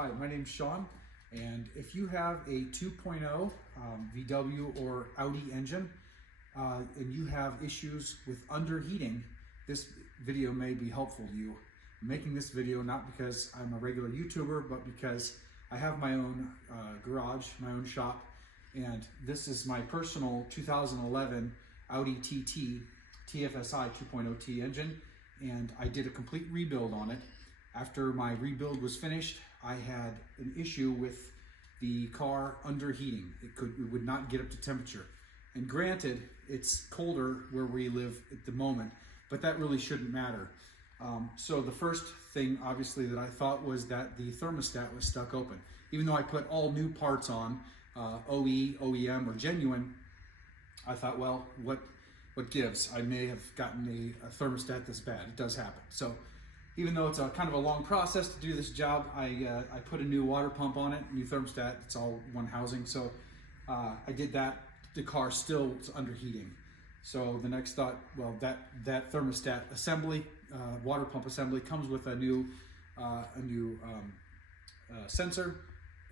Hi, my name's Sean, and if you have a 2.0 VW or Audi engine and you have issues with underheating, this video may be helpful to you. I'm making this video not because I'm a regular YouTuber, but because I have my own garage, my own shop, and this is my personal 2011 Audi TT TFSI 2.0T engine, and I did a complete rebuild on it. After my rebuild was finished, I had an issue with the car underheating. It would not get up to temperature. And granted, it's colder where we live at the moment, but that really shouldn't matter. So the first thing, obviously, that I thought was that the thermostat was stuck open. Even though I put all new parts on, OE, OEM, or genuine, I thought, well, what gives? I may have gotten a thermostat this bad. It does happen. So even though it's a kind of a long process to do this job, I put a new water pump on it, new thermostat. It's all one housing. So I did that. The car still was underheating. So the next thought, well, that thermostat assembly, water pump assembly, comes with a new sensor.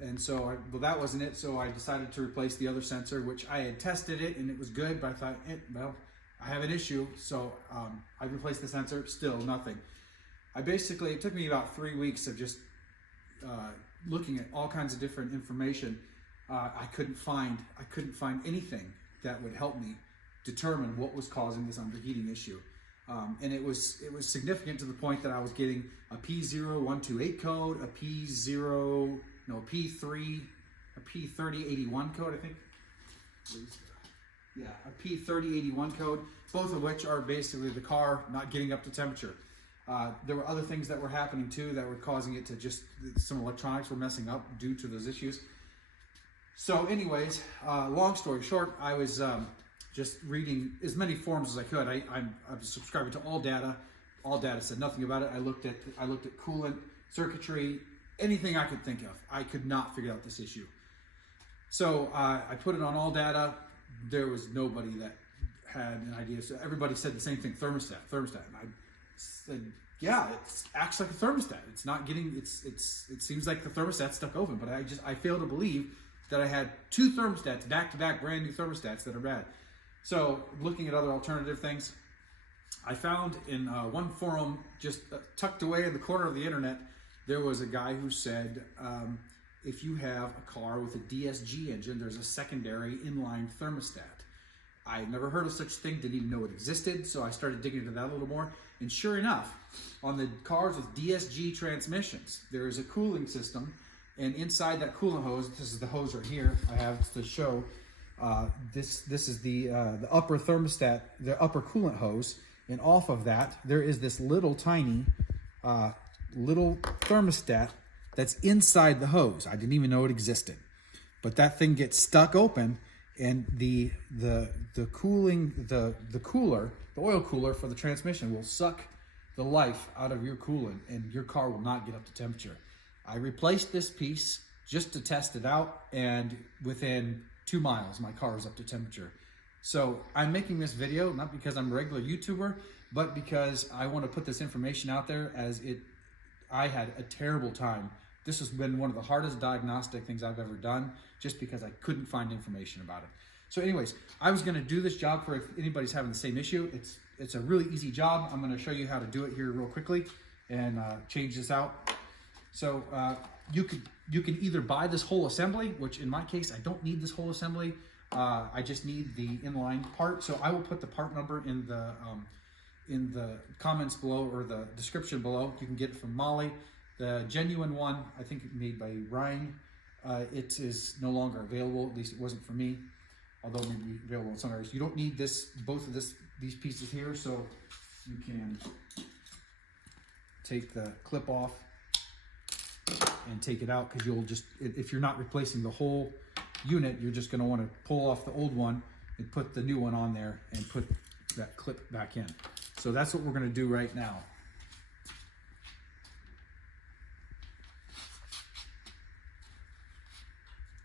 And so, well, that wasn't it. So I decided to replace the other sensor, which I had tested it and it was good, but I thought, well, I have an issue. So I replaced the sensor, still nothing. It took me about 3 weeks of just looking at all kinds of different information. I couldn't find anything that would help me determine what was causing this underheating issue. And it was significant to the point that I was getting a P0128 code, a P3081 code, I think. Yeah, a P3081 code, both of which are basically the car not getting up to temperature. There were other things that were happening too that were causing it to just, some electronics were messing up due to those issues. So anyways, long story short, I was just reading as many forums as I could. I'm subscribing to All Data. All Data said nothing about it. I looked at coolant, circuitry, anything I could think of. I could not figure out this issue. So I put it on All Data. There was nobody that had an idea. So everybody said the same thing, thermostat. And I said, yeah, it acts like a thermostat. It's not getting, it seems like the thermostat's stuck open, but I fail to believe that I had two thermostats, back-to-back brand new thermostats that are bad. So looking at other alternative things, I found in one forum, just tucked away in the corner of the internet, there was a guy who said, if you have a car with a DSG engine, there's a secondary inline thermostat. I had never heard of such a thing, didn't even know it existed, so I started digging into that a little more. And sure enough, on the cars with DSG transmissions, there is a cooling system, and inside that coolant hose, this is the hose right here, I have to show, this is the upper thermostat, the upper coolant hose, and off of that, there is this little tiny little thermostat that's inside the hose. I didn't even know it existed. But that thing gets stuck open, and the oil cooler for the transmission will suck the life out of your coolant, and your car will not get up to temperature. I replaced this piece just to test it out, and within 2 miles, my car is up to temperature. So I'm making this video not because I'm a regular YouTuber, but because I want to put this information out there, as I had a terrible time. This has been one of the hardest diagnostic things I've ever done, just because I couldn't find information about it. So anyways, I was going to do this job for if anybody's having the same issue. It's a really easy job. I'm going to show you how to do it here real quickly and change this out. So you can either buy this whole assembly, which in my case, I don't need this whole assembly. I just need the inline part. So I will put the part number in the comments below, or the description below. You can get it from Mahle. The genuine one, I think made by Rein, it is no longer available. At least it wasn't for me, although it may be available in some areas. You don't need both of these pieces here, so you can take the clip off and take it out, because you'll just, if you're not replacing the whole unit, you're just going to want to pull off the old one and put the new one on there and put that clip back in. So that's what we're going to do right now.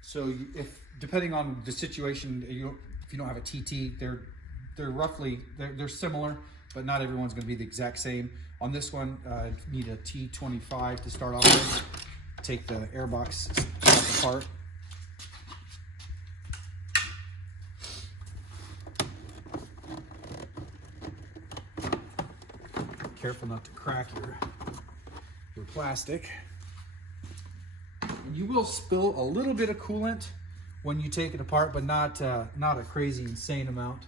So if, depending on the situation, if you don't have a TT, they're similar, but not everyone's going to be the exact same. On this one, you need a T25 to start off with. take the air box apart. Careful not to crack your plastic. And you will spill a little bit of coolant when you take it apart, but not a crazy, insane amount.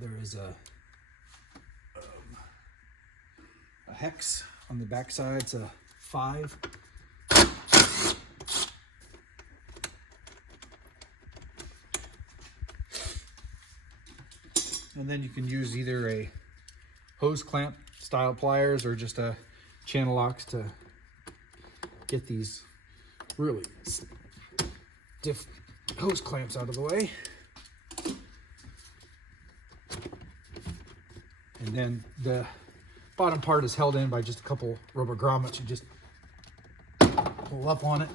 There is a hex on the back side. It's a 5. And then you can use either a hose clamp style pliers or just a channel locks to get these really stiff hose clamps out of the way. And then the bottom part is held in by just a couple rubber grommets. You just pull up on it.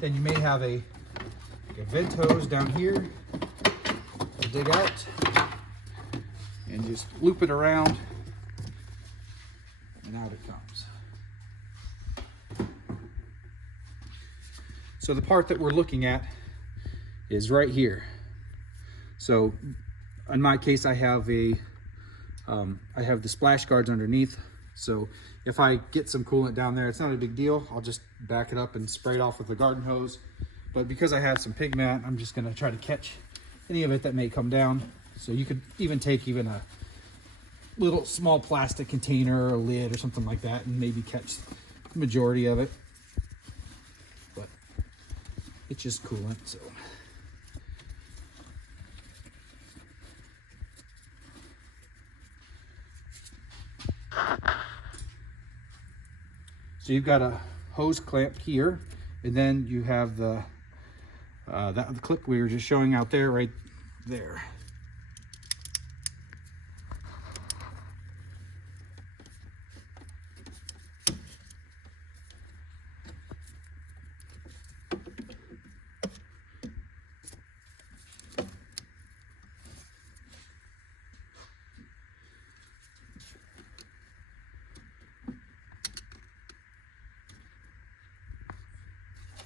Then you may have a vent hose down here to dig out and just loop it around and out it comes. So the part that we're looking at is right here. So in my case, I have the splash guards underneath. So if I get some coolant down there, it's not a big deal. I'll just back it up and spray it off with the garden hose. But because I have some pig mat, I'm just gonna try to catch any of it that may come down. So you could even take a little small plastic container or a lid or something like that and maybe catch the majority of it. But it's just coolant, so. So you've got a hose clamp here, and then you have the clip we were just showing out there, right there.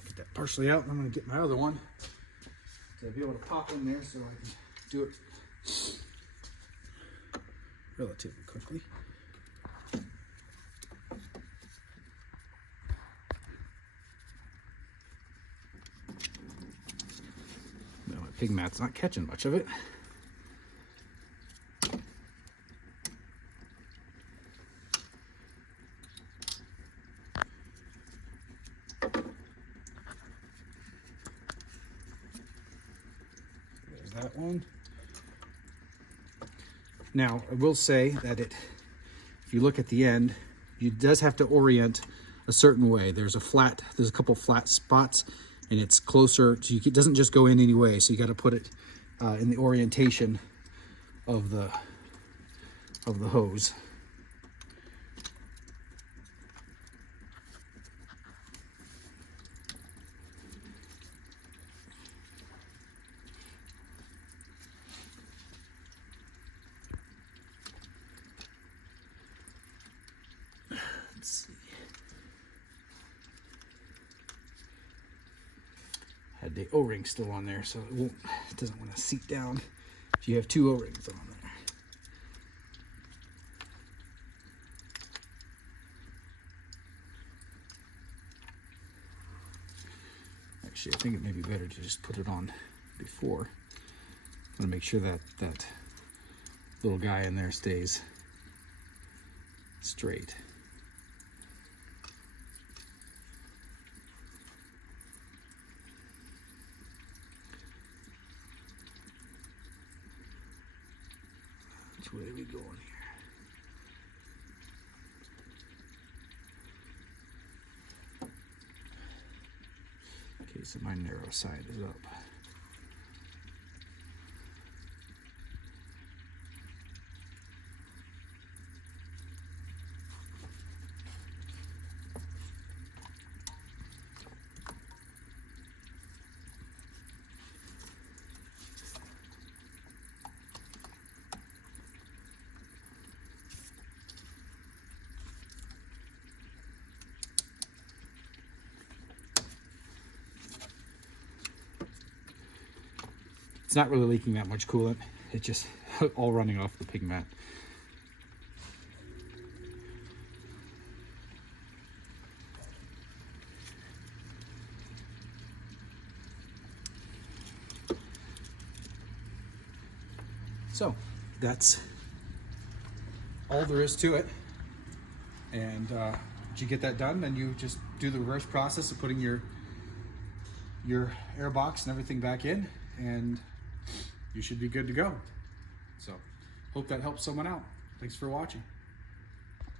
Get that partially out. I'm going to get my other one to be able to pop in there so I can do it relatively quickly. No, my pig mat's not catching much of it. That one. Now, I will say that if you look at the end, it does have to orient a certain way. There's a couple flat spots, and it's closer to, it doesn't just go in any way, so you got to put it in the orientation of the hose. Had the O-ring still on there, so it doesn't want to seat down if you have two O-rings on there. Actually, I think it may be better to just put it on before. I'm going to make sure that that little guy in there stays straight. Which way are we going here? Okay, so my narrow side is up. It's not really leaking that much coolant. It's just all running off the pig mat. So that's all there is to it. And once you get that done, then you just do the reverse process of putting your air box and everything back in, and you should be good to go. So hope that helps someone out. Thanks for watching.